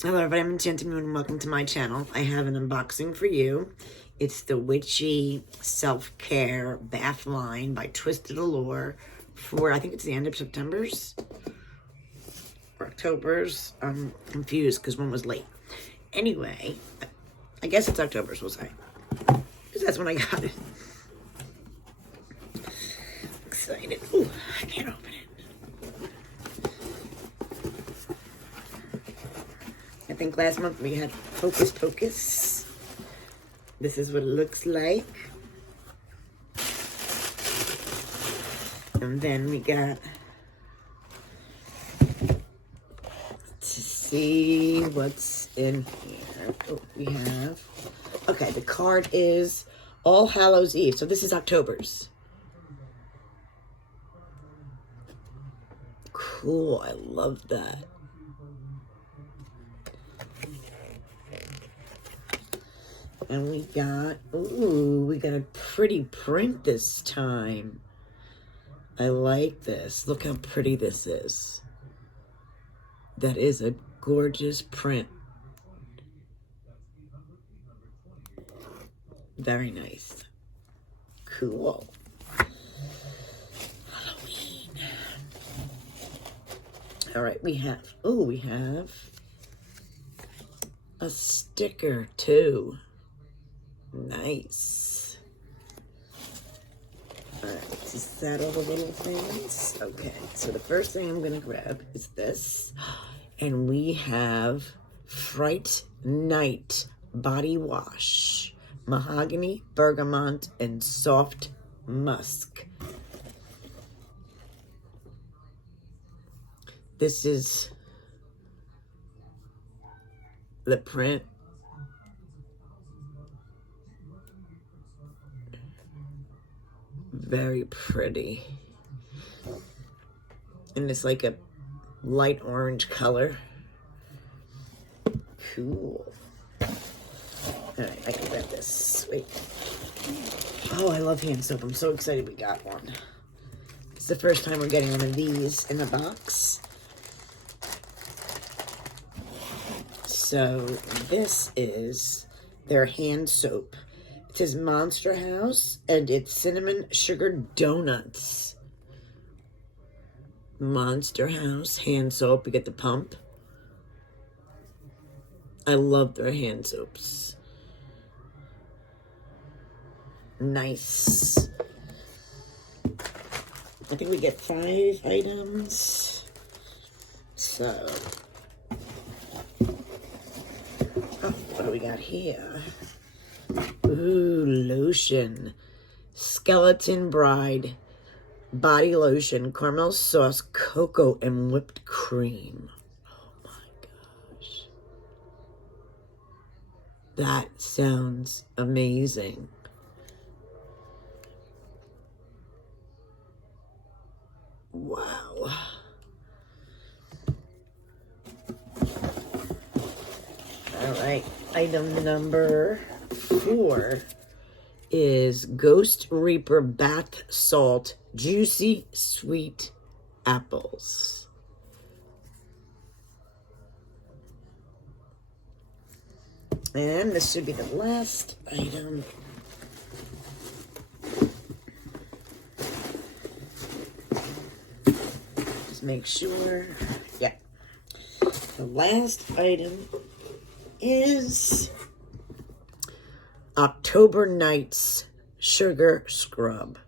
Hello everybody, I'm Enchanted Moon and welcome to my channel. I have an unboxing for you. It's the Witchy Self-Care Bath Line by Twisted Allure for, I think it's the end of September's or October's. I'm confused because one was late. Anyway, I guess it's October's, we'll say. Because that's when I got it. Excited. Ooh, I can't open it. I think last month we had Hocus Pocus. This is what it looks like. And then we got to see what's in here. Oh, we have, okay, the card is All Hallows Eve. So this is October's. Cool, I love that. And we got, ooh, we got a pretty print this time. I like this. Look how pretty this is. That is a gorgeous print. Very nice. Cool. Halloween. All right, we have a sticker too. Nice. All right, is that all the little things? Okay, so the first thing I'm gonna grab is this. And we have Fright Night Body Wash. Mahogany, bergamot, and soft musk. This is the print. Very pretty. And it's like a light orange color. Cool. Alright, I can grab this. Wait. Oh, I love hand soap. I'm so excited we got one. It's the first time we're getting one of these in a box. So this is their hand soap. It says Monster House, and it's cinnamon sugar donuts. Monster House hand soap. You get the pump. I love their hand soaps. Nice. I think we get 5 items. So, oh, what do we got here? Ooh, lotion. Skeleton Bride body lotion, caramel sauce, cocoa, and whipped cream. Oh my gosh. That sounds amazing. Wow. All right, item number 4 is Ghost Reaper Bath Salt Juicy Sweet Apples. And this should be the last item. Just make sure. Yeah. The last item is October Nights Sugar Scrub.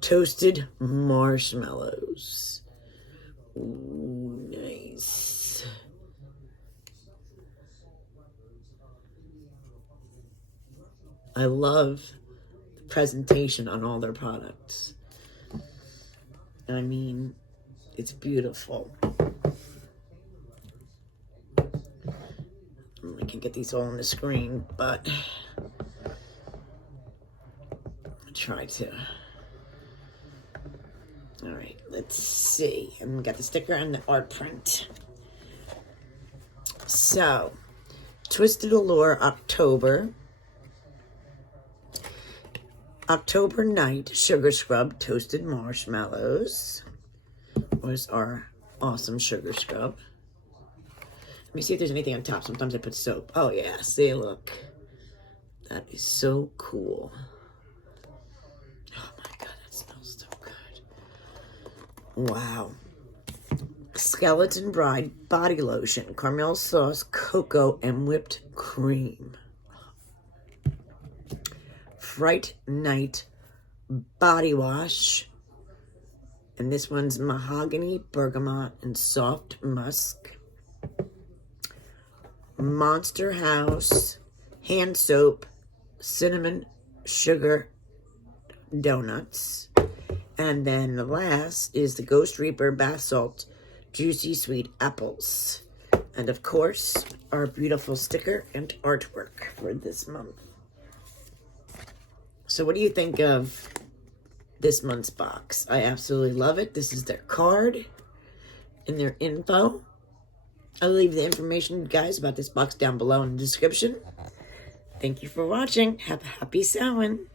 Toasted marshmallows. Ooh, nice. I love the presentation on all their products. I mean, it's beautiful. I can't get these all on the screen, but I'll try to. All right, let's see. And we got the sticker and the art print. So, Twisted Allure October Night Sugar Scrub Toasted Marshmallows. Was our awesome sugar scrub. me see if there's anything on top. Sometimes I put soap. Oh yeah, see, look. That is so cool. Oh my God, that smells so good. Wow. Skeleton Bride body lotion, caramel sauce, cocoa, and whipped cream. Fright Night body wash. And this one's mahogany, bergamot, and soft musk. Monster House hand soap, cinnamon, sugar, donuts. And then the last is the Ghost Reaper bath salt, juicy sweet apples. And of course, our beautiful sticker and artwork for this month. So what do you think of this month's box? I absolutely love it. This is their card and their info. I'll leave the information, guys, about this box down below in the description. Thank you for watching. Have a happy sewing.